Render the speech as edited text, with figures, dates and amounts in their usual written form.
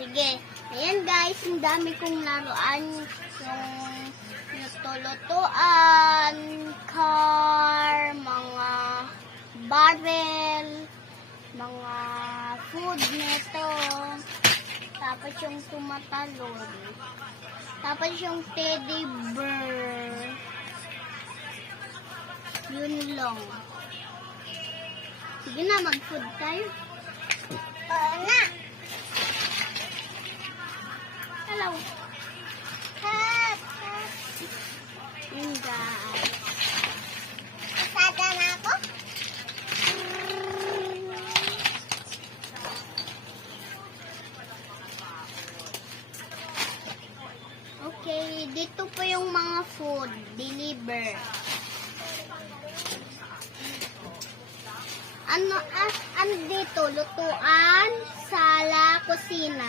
sige. Ayan guys, ang dami kong laruan. Yung luto-lutuan, car, mga barrel, mga food nito. Tapos yung tumatalon. Tapos yung teddy bear. Yun lang. Sige na, mag-food tayo. Oo na. Hello. Yun guys. Kasada na ako? Okay, dito po yung mga food. Deliver. Ano dito? Lutuan, sala, kusina.